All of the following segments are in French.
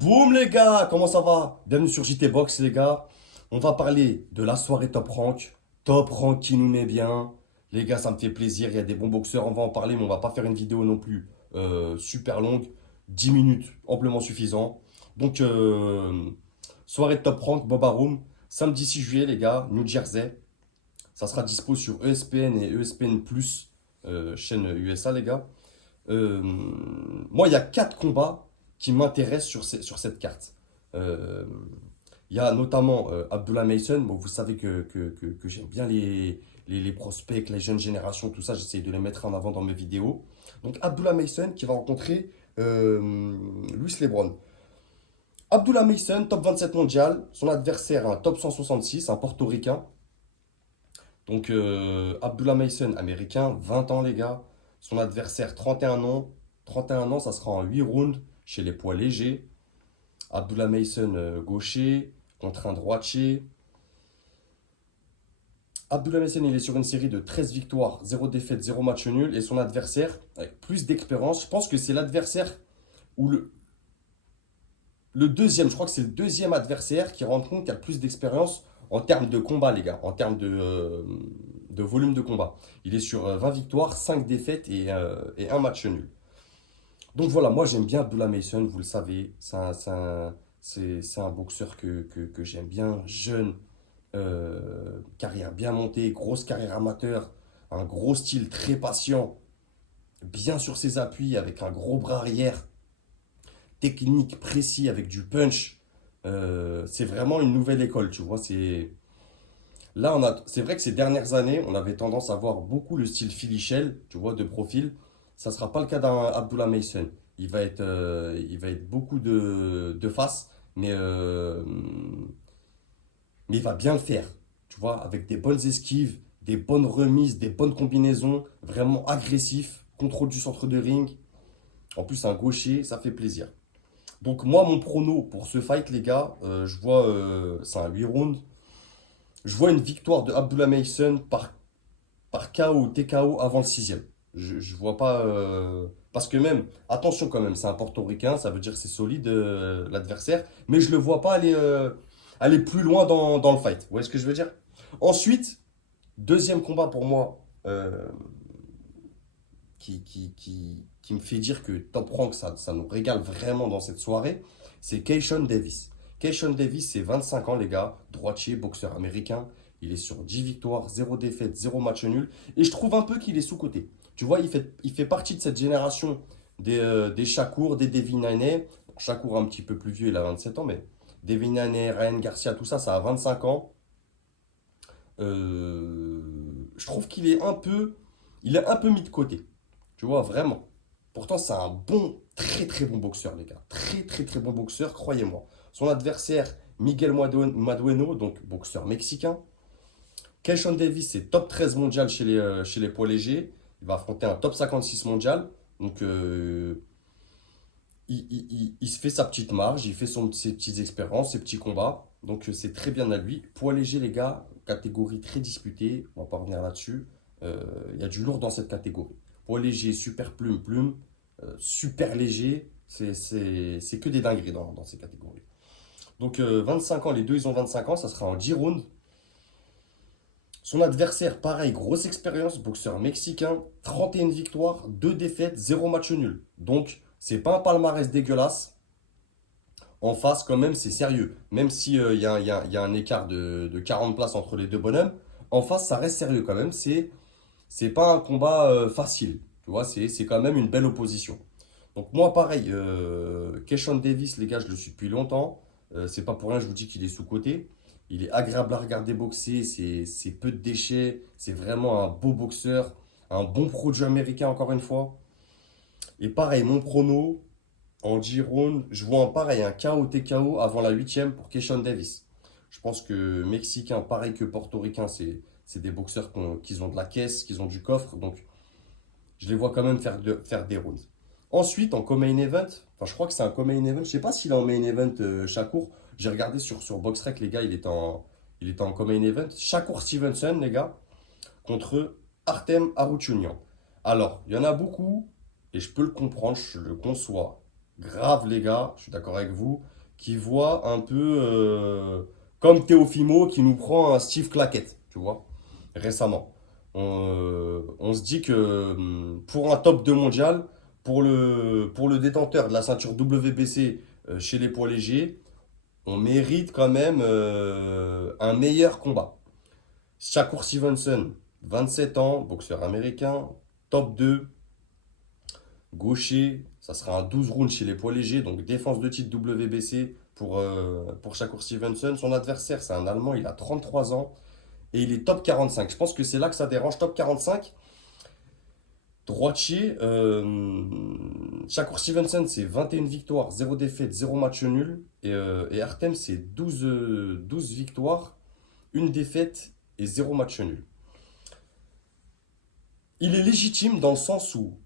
Boum les gars, comment ça va? Bienvenue sur JT Box les gars. On va parler de la soirée Top Rank. Top Rank qui nous met bien. Les gars, ça me fait plaisir, il y a des bons boxeurs, on va en parler, mais on va pas faire une vidéo non plus super longue. 10 minutes, amplement suffisant. Donc, soirée Top Rank, Boba Room. Samedi 6 juillet les gars, New Jersey. Ça sera dispo sur ESPN et ESPN+, chaîne USA les gars. Euh, Moi, il y a quatre combats qui m'intéressent sur cette carte. Euh, il y a notamment Abdullah Mason. Bon, vous savez que j'aime bien les prospects, les jeunes générations, tout ça. J'essaie de les mettre en avant dans mes vidéos. Donc, Abdullah Mason qui va rencontrer Luis Lebron. Abdullah Mason, top 27 mondial. Son adversaire, un top 166, un portoricain. Donc, Abdullah Mason, américain, 20 ans, les gars. Son adversaire, 31 ans. 31 ans, ça sera en 8 rounds chez les poids légers. Abdullah Mason, gaucher, contre un droitier. Abdullah Mason, il est sur une série de 13 victoires, 0 défaite, 0 match nul. Et son adversaire, avec plus d'expérience, je pense que c'est l'adversaire ou le deuxième, je crois que c'est le deuxième adversaire qui rend compte qui a le plus d'expérience en termes de combat, les gars, en termes de volume de combat. Il est sur 20 victoires, 5 défaites et un match nul. Donc voilà, moi j'aime bien Abdullah Mason, vous le savez. C'est un boxeur que j'aime bien, jeune, carrière bien montée, grosse carrière amateur, un gros style très patient, bien sur ses appuis, avec un gros bras arrière, technique précis, avec du punch. C'est vraiment une nouvelle école, tu vois. C'est vrai que ces dernières années, on avait tendance à voir beaucoup le style Philly Shell, tu vois, de profil. Ça ne sera pas le cas d'un Abdullah Mason. Il va être beaucoup de face, mais il va bien le faire, tu vois, avec des bonnes esquives, des bonnes remises, des bonnes combinaisons, vraiment agressif, contrôle du centre de ring. En plus, un gaucher, ça fait plaisir. Donc moi, mon prono pour ce fight, les gars, je vois, c'est un 8 rounds. Je vois une victoire de Abdullah Mason par KO ou TKO avant le sixième. Je vois pas. Parce que même, attention quand même, c'est un portoricain, ça veut dire que c'est solide l'adversaire, mais je le vois pas aller plus loin dans le fight. Vous voyez ce que je veux dire? Ensuite, deuxième combat pour moi qui me fait dire que Top Rank, ça nous régale vraiment dans cette soirée, c'est Keishon Davis. Keishon Davis, c'est 25 ans, les gars, droitier, boxeur américain. Il est sur 10 victoires, 0 défaite, 0 match nul. Et je trouve un peu qu'il est sous-coté. Tu vois, il fait partie de cette génération des Shakur, des Devin Haney. Bon, Shakur un petit peu plus vieux, il a 27 ans, mais Devin Haney, Ryan Garcia, tout ça, ça a 25 ans. Je trouve il est un peu mis de côté. Tu vois, vraiment. Pourtant, c'est un bon, très très bon boxeur, les gars. Très très très bon boxeur, croyez-moi. Son adversaire, Miguel Madueno, donc boxeur mexicain. Kelshon Davis, c'est top 13 mondial chez les poids légers. Il va affronter un top 56 mondial. Donc, il se fait sa petite marge, il fait ses petites expériences, ses petits combats. Donc, c'est très bien à lui. Poids léger, les gars, catégorie très disputée. On va pas revenir là-dessus. Il y a du lourd dans cette catégorie. Poids léger, super plume, super léger. C'est que des dingueries dans ces catégories. Donc, 25 ans, les deux, ils ont 25 ans. Ça sera en 10 rounds. Son adversaire, pareil, grosse expérience, boxeur mexicain, 31 victoires, 2 défaites, 0 match nul. Donc, c'est pas un palmarès dégueulasse. En face, quand même, c'est sérieux. Même si y a un écart de 40 places entre les deux bonhommes, en face, ça reste sérieux quand même. C'est pas un combat facile. Tu vois, c'est quand même une belle opposition. Donc, moi, pareil, Keishon Davis, les gars, je le suis depuis longtemps. C'est pas pour rien, je vous dis qu'il est sous-coté. Il est agréable à regarder boxer, c'est peu de déchets, c'est vraiment un beau boxeur, un bon produit américain encore une fois. Et pareil, mon prono, en 10 rounds, je vois pareil, un KO TKO avant la huitième pour Keishon Davis. Je pense que Mexicain, pareil que Portoricain, c'est des boxeurs qui ont de la caisse, qui ont du coffre, donc je les vois quand même faire des rounds. Ensuite, en co-main event, enfin je crois que c'est un co-main event, je sais pas s'il est en main event Shakur, j'ai regardé sur BoxRec les gars, il était en co-main event. Shakur Stevenson les gars, contre Artem Harutyunyan. Alors, il y en a beaucoup, et je peux le comprendre, je le conçois. grave les gars, je suis d'accord avec vous, qui voit un peu comme Teofimo qui nous prend un Steve Clackett, tu vois, récemment. On se dit que pour un top 2 mondial, pour le détenteur de la ceinture WBC chez les poids légers, on mérite quand même un meilleur combat. Shakur Stevenson, 27 ans, boxeur américain, top 2, gaucher, ça sera un 12 rounds chez les poids légers, donc défense de titre WBC pour Shakur Stevenson. Son adversaire, c'est un Allemand, il a 33 ans et il est top 45. Je pense que c'est là que ça dérange, top 45. Droitier, Shakur Stevenson, c'est 21 victoires, 0 défaite, 0 match nul. Et Artem, c'est 12 victoires, une défaite et 0 match nul. Il est légitime dans le sens où,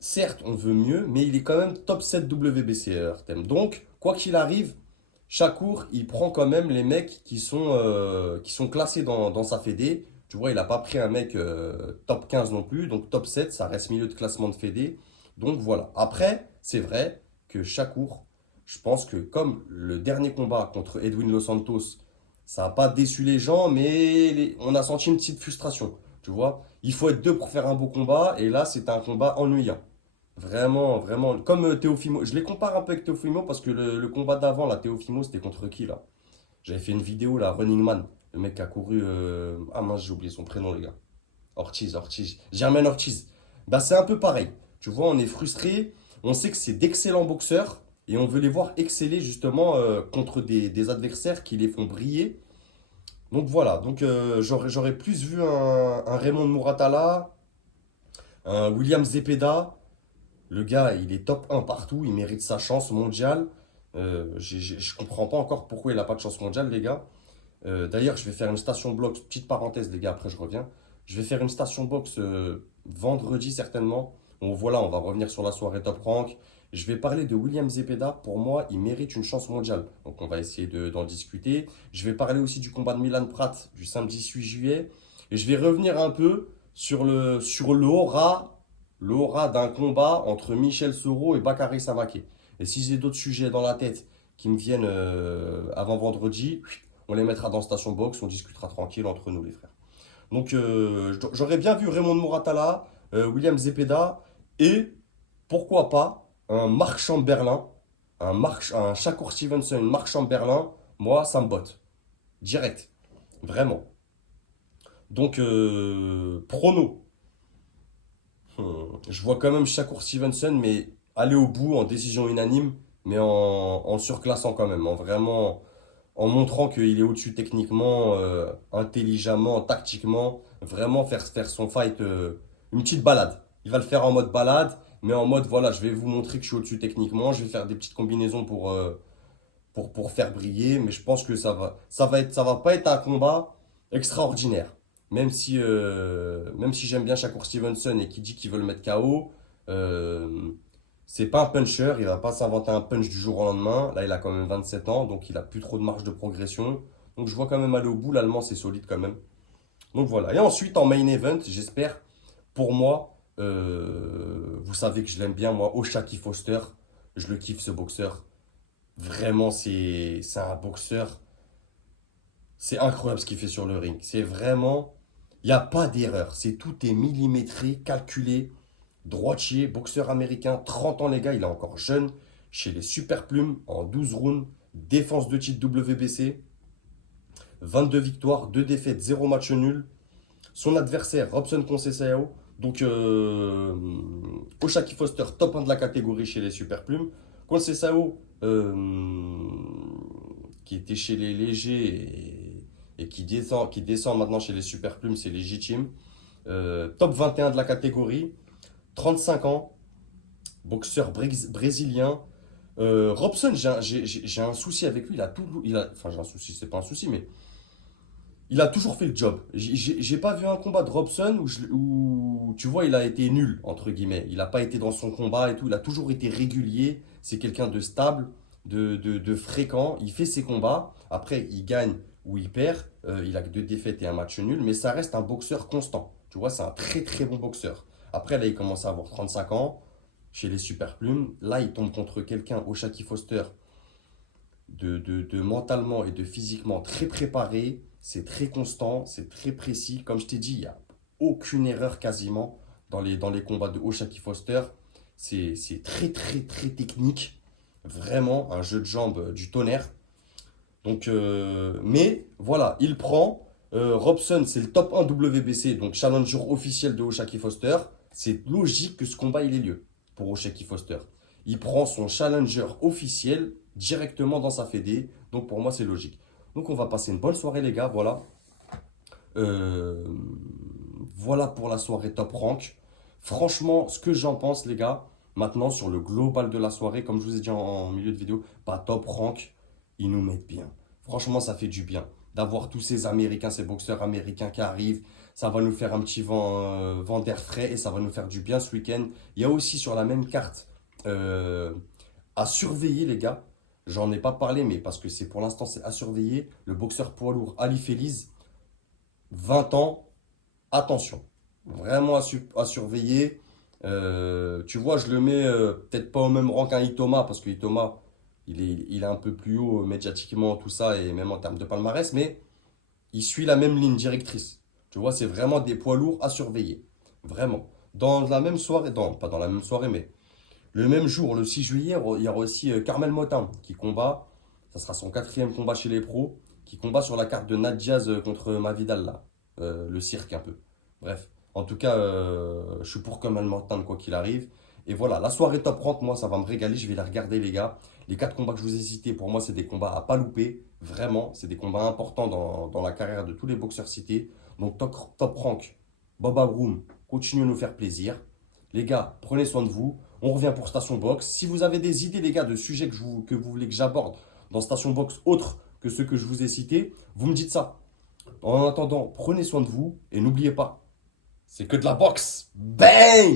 certes, on veut mieux, mais il est quand même top 7 WBC, Artem. Donc, quoi qu'il arrive, Shakur, il prend quand même les mecs qui sont classés dans sa fédé. Tu vois, il n'a pas pris un mec top 15 non plus, donc top 7, ça reste milieu de classement de fédé. Donc voilà. Après, c'est vrai que Shakur, je pense que comme le dernier combat contre Edwin Los Santos, ça n'a pas déçu les gens, mais on a senti une petite frustration. Tu vois, il faut être deux pour faire un beau combat, et là, c'est un combat ennuyant. Vraiment, vraiment. Comme Teofimo. Je les compare un peu avec Teofimo parce que le combat d'avant, là, Teofimo, c'était contre qui, là? J'avais fait une vidéo, là, Running Man. Le mec qui a couru. Ah mince, j'ai oublié son prénom, les gars. Ortiz. Germain Ortiz. Bah, c'est un peu pareil. Tu vois, on est frustré. On sait que c'est d'excellents boxeurs. Et on veut les voir exceller, justement, contre des adversaires qui les font briller. Donc voilà. Donc j'aurais plus vu un Raymond Muratalla, un William Zepeda. Le gars, il est top 1 partout, il mérite sa chance mondiale. Je comprends pas encore pourquoi il n'a pas de chance mondiale, les gars. D'ailleurs, je vais faire une station box, petite parenthèse, les gars, après je reviens. Je vais faire une station box vendredi, certainement. Bon, voilà, on va revenir sur la soirée top rank. Je vais parler de William Zepeda. Pour moi, il mérite une chance mondiale. Donc, on va essayer d'en discuter. Je vais parler aussi du combat de Milan Pratt du samedi 8 juillet. Et je vais revenir un peu sur l'aura d'un combat entre Michel Soro et Bakary Samaké. Et si j'ai d'autres sujets dans la tête qui me viennent avant vendredi, on les mettra dans Station Box, on discutera tranquille entre nous les frères. Donc j'aurais bien vu Raymond Muratalla, William Zepeda et pourquoi pas un Mark Chamberlain, un Shakur Stevenson, Mark Chamberlain, moi ça me botte. Direct. Vraiment. Donc prono. Je vois quand même Shakur Stevenson, mais aller au bout en décision unanime, mais en surclassant quand même, en vraiment, en montrant qu'il est au-dessus techniquement, intelligemment, tactiquement, vraiment faire son fight, une petite balade. Il va le faire en mode balade, mais en mode voilà, je vais vous montrer que je suis au-dessus techniquement, je vais faire des petites combinaisons pour faire briller, mais je pense que ça va pas être un combat extraordinaire. Même si j'aime bien Shakur Stevenson et qui dit qu'il veut le mettre KO, euh, c'est pas un puncher, il va pas s'inventer un punch du jour au lendemain. Là, il a quand même 27 ans, donc il a plus trop de marge de progression. Donc je vois quand même aller au bout, l'allemand c'est solide quand même. Donc voilà. Et ensuite, en main event, j'espère, pour moi, vous savez que je l'aime bien, moi, Oshaki Foster, je le kiffe ce boxeur. Vraiment, c'est un boxeur. C'est incroyable ce qu'il fait sur le ring. C'est vraiment. Il n'y a pas d'erreur. Tout est millimétré, calculé. Droitier, boxeur américain, 30 ans les gars, il est encore jeune. Chez les super plumes, en 12 rounds. Défense de titre WBC. 22 victoires, 2 défaites, 0 match nul. Son adversaire, Robson Conceição. Donc, Oshaki Foster, top 1 de la catégorie chez les super plumes. Conceição, qui était chez les légers et qui descend maintenant chez les super plumes, c'est légitime. Top 21 de la catégorie, 35 ans, boxeur brésilien. Robson, j'ai un souci avec lui. Enfin, j'ai un souci, c'est pas un souci, mais il a toujours fait le job. J'ai pas vu un combat de Robson où, tu vois, il a été nul, entre guillemets. Il n'a pas été dans son combat et tout. Il a toujours été régulier. C'est quelqu'un de stable, de fréquent. Il fait ses combats. Après, il gagne ou il perd. Il a que 2 défaites et un match nul. Mais ça reste un boxeur constant. Tu vois, c'est un très très bon boxeur. Après, là, il commence à avoir 35 ans. chez les Super Plumes. Là, il tombe contre quelqu'un, Oshaki Foster, de mentalement et de physiquement très préparé. C'est très constant, c'est très précis. Comme je t'ai dit, il n'y a aucune erreur quasiment dans les combats de Oshaki Foster. C'est très, très, très technique. Vraiment, un jeu de jambes du tonnerre. Donc, mais voilà, il prend. Robson, c'est le top 1 WBC, donc challenger officiel de Oshaki Foster. C'est logique que ce combat il ait lieu pour Oshaki Foster. Il prend son challenger officiel directement dans sa fédé. Donc pour moi, c'est logique. Donc on va passer une bonne soirée, les gars. Voilà. Euh, voilà pour la soirée top rank. Franchement, ce que j'en pense, les gars, maintenant sur le global de la soirée, comme je vous ai dit en milieu de vidéo, pas top rank, ils nous mettent bien. Franchement, ça fait du bien d'avoir tous ces Américains, ces boxeurs américains qui arrivent. Ça va nous faire un petit vent d'air frais et ça va nous faire du bien ce week-end. Il y a aussi sur la même carte euh, à surveiller, les gars. J'en ai pas parlé, mais parce que c'est pour l'instant, c'est à surveiller. Le boxeur poids lourd Ali Feliz, 20 ans, attention. Vraiment à surveiller. Tu vois, je le mets peut-être pas au même rang qu'un Itoma, parce que Itoma, il est un peu plus haut médiatiquement, tout ça, et même en termes de palmarès, mais il suit la même ligne directrice. Tu vois, c'est vraiment des poids lourds à surveiller. Vraiment. Dans la même soirée, pas dans la même soirée, mais le même jour, le 6 juillet, il y aura aussi Carmel Motin qui combat. Ça sera son quatrième combat chez les pros, qui combat sur la carte de Nat Diaz contre Mavidal, là. Le cirque un peu. Bref. En tout cas, je suis pour Carmel Motin, quoi qu'il arrive. Et voilà, la soirée top rank, moi, ça va me régaler. Je vais la regarder, les gars. Les quatre combats que je vous ai cités, pour moi, c'est des combats à pas louper. Vraiment, c'est des combats importants dans la carrière de tous les boxeurs cités. Donc, top rank, Boba Room, continuez à nous faire plaisir. Les gars, prenez soin de vous. On revient pour Station Box. Si vous avez des idées, les gars, de sujets que vous voulez que j'aborde dans Station Box autres que ceux que je vous ai cités, vous me dites ça. En attendant, prenez soin de vous et n'oubliez pas, c'est que de la boxe. Bang!